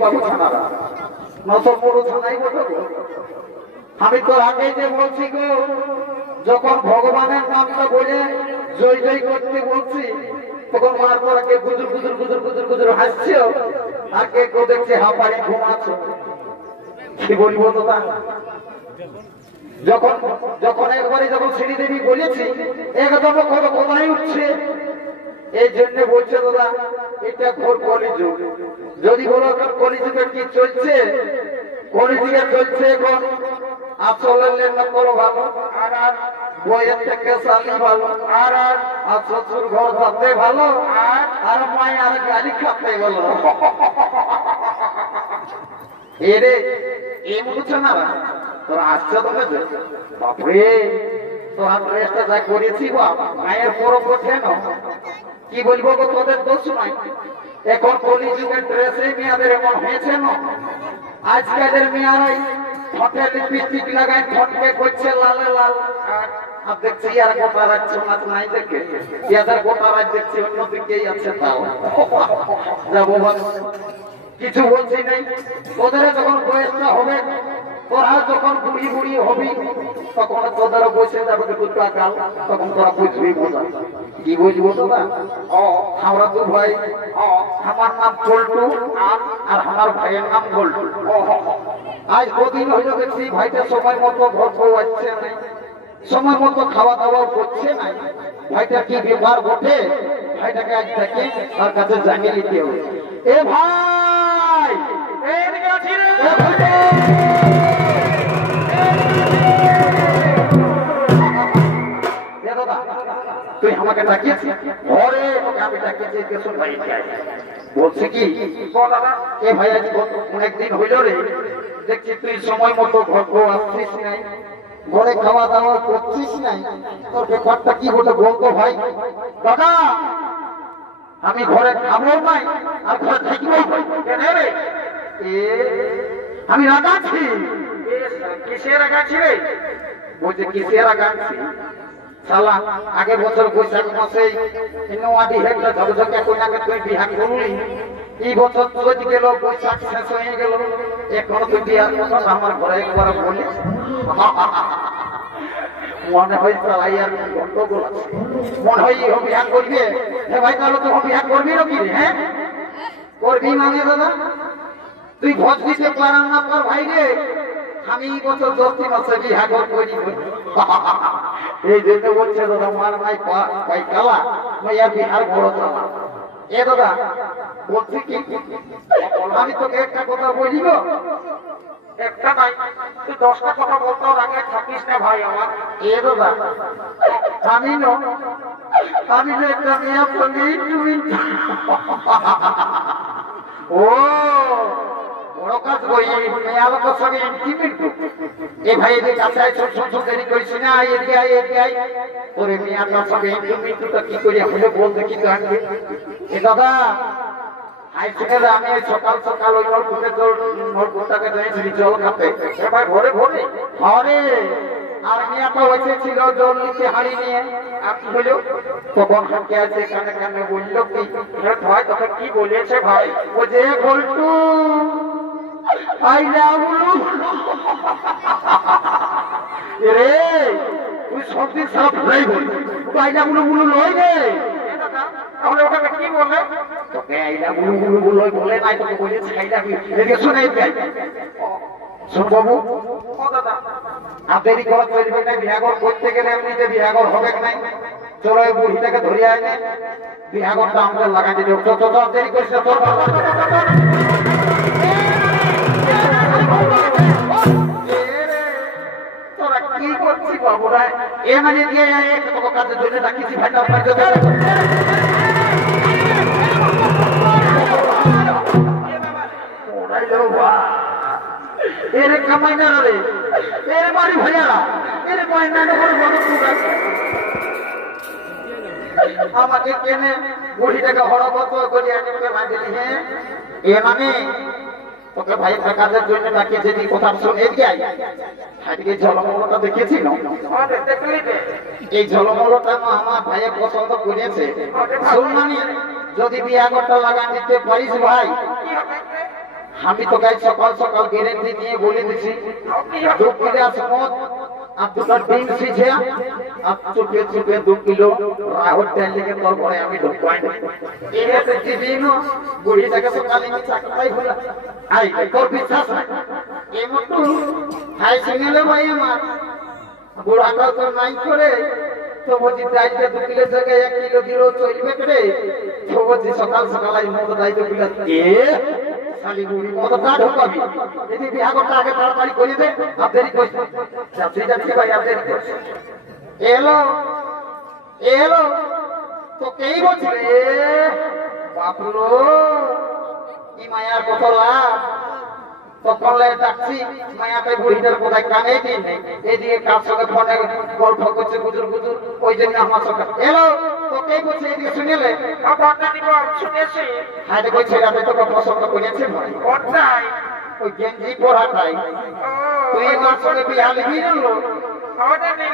বাবু থানারা নতুন বড় থানায় বসবো। আমি তো আগে যে বলছি গো, যখন ভগবানের নামটা বলে জয় জয় করতে বলছি, তখন মার তোরাকে গুজুর গুজুর গুজুর গুজুর গুজুর হাসছে, আর কে কেউ দেখছে হাঁপাড়ি ঘুমাচ্ছ। কি বলবো তো তা, যখন যখন একবারে যখন শ্রীদেবী বলেছি একদম কোনো কোথায় উঠছে, এই জন্য বলছে দাদা এটা ঘোর কলিযুগ। যদি বলো কলিযুগে কি চলছে, কলিযুগে চলছে এখন আসলের নকল ভালো, আর বইয়ের থেকে শালি ভালো, আর শ্বশুর ঘর যাতে ভালো, আর মায়ের গাড়ি খাতে গেল। এরে এই বলছে না তোরা আসছে তো বাপরে, তোরা ড্রেসটা যা করেছি মায়ের পরব ওঠে না। কি বলবো গো, তোদের দোষ নয়। এখন কলিযুগের ড্রেসে মেয়েদের এমন হয়েছে না। আজকালের মেয়েরাই ঠোঁটে লিপস্টিক লাগায়, ঠোঁটকে করছে লালে লাল। আর দেখছি আর গোটা রাজ্য নাচ নাই দেখে, এদের গোটা রাজ দেখছি অন্যদিকেই আছে। তাও যাবো কিছু বলছি নাই। তোদের যখন বয়সটা হবে, তোরা যখন বুড়ি বুড়ি হবি, তখন তোদের বসে যাবে দুটা কাল, তখন তোরা বুঝবি বোঝা। কি বুঝবো তোরা? আমরা তো ভাই, আমার নাম পল্টু আর আমার ভাইয়ের নাম গোল্টু। আজ কদিন হইল দেখছি ভাইটা সময় মতো ঘর খাওয়াচ্ছে নাই, সময় মতো খাওয়া দাওয়া করছে না। ভাইটা কি ব্যাপার ঘটে, ভাইটাকে আজ থেকে তার কাছে জানিয়ে নিতে হবে। এ ভাই, তুই আমাকে ডাকিয়েছিস ঘরে, আমি ডাকিয়েছি বলছি কি এ ভাই আজ অনেকদিন হইল রে, দেখছি তুই সময় মতো ঘর আসছিস নাই, ঘরে খাওয়া দাওয়া করছিস নাই, তোর ব্যাপারটা কি বলতে বলতো ভাই। দাদা আমি ঘরে খাবো নাই আর ঘরে থাকবো, আমি রাগাচ্ছি। কিসের রাগাচ্ছি রে? বলছে কিসের রাগাচ্ছি শালা, আগের বছর বৈশাখ মাসে নোয়াটি হেক্টর ঝকঝকে কইনাকে তুই বিহার করলি, এই বছর চোখ গেল, বৈশাখ শেষ হয়ে গেল, এখনো তুই বিহার কথা আমার ঘরে একবার বলিস। মনে হয় চালাইয়ার গন্ডগোল আছে, মনে হয় বিহার করবি। হে ভাই তাহলে তো বিহার করবি নাকি রে? হ্যাঁ করবি মানে দাদা তুই ভোজ দিতে পারান না তোর ভাই রে। আমি এই বছর 10 মাসে বিহার করি। এই জন্য বলছে দাদা মার নাই পাই কালা মাইয়ার বিহার বড় চালা। এ দাদা বলছি কি, আমি তোকে একটা কথা বলিব, একটা নাই তুই 10টা কথা বলতে আগে থাকিস না ভাই আমার। এ দাদা আমি একটা মেয়ে বলি তুমি ও বড় কাজ করি, মেয়ে লোকের সঙ্গে ইন্টিমেট। এ ভাই এদের কাছে ছোট দেরি করিস না, এদিকে আয় ওরে মেয়েটার সঙ্গে ইন্টিমেটটা কি করি হলে বল দেখি তো। আমি এ দাদা আইসিকালে আমি সকাল সকাল ওই নলকুটাকে যাইছি জল খাতে, ভাই ভোরে ভোরে ঘরে, আর মেয়েটা হয়েছে ছিল জল নিচে হাড়ি নিয়ে। আপনি হলো তখন হাঁকে আছে কানে কানে বললো কি ভাই, তখন কি বলেছে ভাই? ও যে গোল্টু রে তুই সবদিন সব ভুলাই বল, আইলা বুলু বুলু লই রে। তাহলে ওখানে কি বলে? তোকে আইলা বুলু বুলু বুলু বলে নাই, তোকে বলেছে আইলা বুলু। শুনে শোন বাবু, আর দেরি করা চলবে না। বিহাগর করতে গেলে এমনিতে বিহাগর হবে নাই। চলো এই বুড়িটাকে ধরিয়ে আনে, বিহাগরটা আমাদের লাগাই দিল। দেরি করিস না, তোরা কি করছিস বাবুরা? এ মানে দিয়ে তোকে কাজের জন্য রাখিছি ভাই। এরে কামাই না রে, এর বাড়ি ভাইয়ারা এর ময়না আমাকে কেনে বুড়িটাকে হড়বত করে আনিকে বাঁধিলি। হ্যাঁ এ মানে তোকে ভাই কাজের জন্য ডাকিয়েছে, কথা শুনে যাই। আজকে জলমূলটা দেখেছি না, এই জলমূলটা আমার ভাইয়ের পছন্দ করেছে। শুনলানি যদি বিয়া করতে লাগা নিতে পারিস ভাই, আমি তো গাই সকাল সকাল গ্যারেন্টি নিয়ে বলে দিছি 2 গ্লাস মদ আর 2টা ডিম সিঝে আর চুপে চুপে 2 কিলো রাহুল তেল লেগে তোর ঘরে আমি ঢুকবাই এই হচ্ছে জীবন বুড়িটাকে সকালে আমি চাকরাই হলো আই তোর বিশ্বাস নাই এই মতো হাই সিঙ্গেলে ভাই আমার বুড়াটা তো নাই করে তো বলছি দাইতে 2 কিলো জায়গায় 1 কিলো দিলেও চলবে করে তো বলছি সকাল সকাল আই মদ দাইতে কিলো শালি বুড়ি মদটা ঢোকাবি যদি বিয়া করতে আগে তাড়াতাড়ি করে দে আপনারই কইছে যাচ্ছি ভাই আপনারই কইছে এলো তো কেই বলছে রে বাপুরো এই মায়ার কত লাভ তখন ডাকছি মায়াকে বুড়িটার কোথায় কানে দিন এদিকে কার সঙ্গে ফোনে গল্প করছে গুজুর গুজুর ওই জন্য আমার সঙ্গে এলো তো কে বলছে এদিকে শুনেলে শুনেছি হ্যাঁ ওই ছেলেটা তোকে পছন্দ করেছে ওই গেঞ্জি পড়াটাই তুই আমার সঙ্গে বিহা লিখি জানলো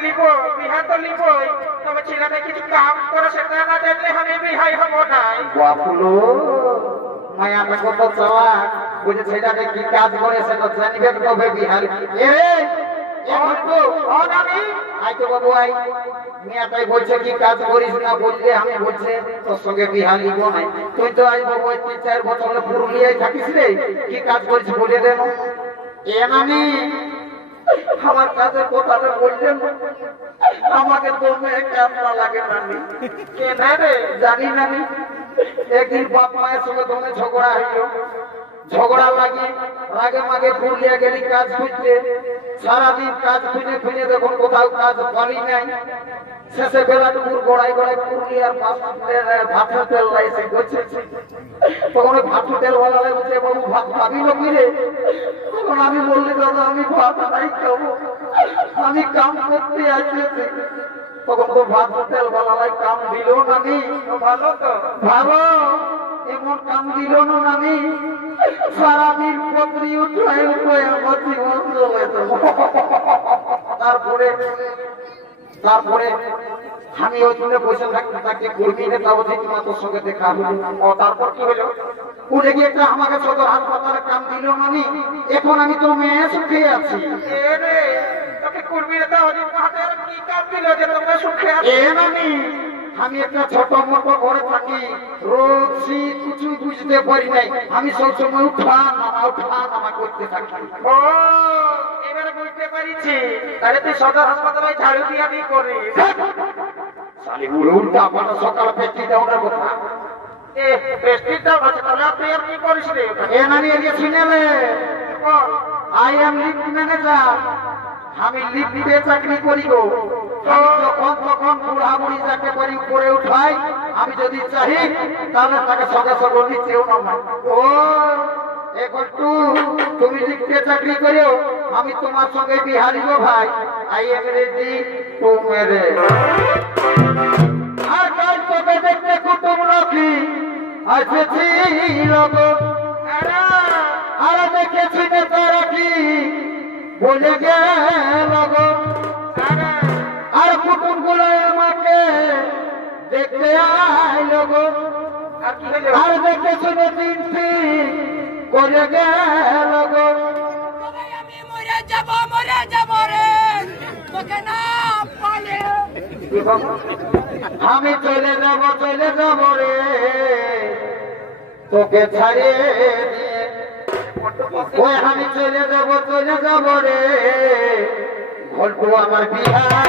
লিখবো বিহা তো লিখবই তবে ছেলেটা কিছু কাম করে সেটা না জানলে আমি বিহাই হবো না বাপুলো মায়াটা কত চালাক বুঝে ছেলেটাকে কি কাজ করে সেটা জানিবে তবে বিহার মিয়াটাই বলছে কি কাজ করিস না বললে আমি বলছে তোর সঙ্গে বিহা লিব নাই তুই তো আজ বাবু 3-4 বছর পুরুলিয়ায় থাকিস রে কি কাজ করিস বলে দেন এ নানি আমার কাজের কথাটা বললেন আমাকে তো মেয়ে কেমন লাগে নানি কে না রে জানি নানি একদিন বাপ মায়ের সঙ্গে তোমার ঝগড়া হইল ঝগড়া লাগে রাগে মাগে পুরুলিয়া গেলি কাজ খুঁজতে সারাদিন কাজ খুঁজে খুঁজে দেখুন কোথাও কাজ পারি নাই শেষে বেলা দুপুর গড়াই গড়াই পুরুলিয়ার ভাতের তেল লাইছে তখন ওই ভাতের তেল বলা বলছে বাবু ভাত খাবি না বুঝলে তখন আমি বললি দাদা আমি ভাত নাই খাবো আমি কাম করতে আসছি তখন তো ভাত তেল বলা কাম দিল না আমি ভালো তো ভালো এমন কাম দিল না আমি সারাদিন পত্রী উঠাই তারপরে আমি ওই জন্য বসে থাকতে কর্মী নেতা তোমার তোর সঙ্গে দেখা হলো তারপর কি হলো উঠে গিয়ে একটা আমাকে সদর হাসপাতালে কাম দিল আমি এখন আমি তো মেয়ে সুখে আছি আমি একটা ছোট মোটো ঘরে থাকি রোগ শীত কিছু বুঝতে পারি নাই আমি সবসময় উঠা নামা করতে থাকি ও এবারে বুঝতে পারিছি তাহলে তুই সদর হাসপাতালে ঝাড়ু দিয়া দিয়ে করিস শালি উল্টা পাল্টা সকালে পেটি দেওয়ার কথা আমি লিফটে চাকরি করি গো যখন তখন বুড়া বুড়ি চাকরি করি উপরে উঠাই আমি যদি চাই তাহলে তাকে সঙ্গে সঙ্গে নিচেও নামাই ও একটু তুমি লিফটে চাকরি করো আমি তোমার সঙ্গে বিহারি গো ভাই আই এম রেডি টু মেরে আর কাল তোকে দেখতে কুটুম রাখি আসেছি গো আর দেখেছি নেতা রাখি বলে গেল গো আর কুটুম গুলো আমাকে দেখতে আইল গো আর দেখে শুনে দিনটি করে গেল গো আমি মরে যাব রে তোকে না পালে আমি চলে যাব রে তোকে ছাড়িয়ে ওই আমি চলে যাব রে ঘটবো আমার বিহার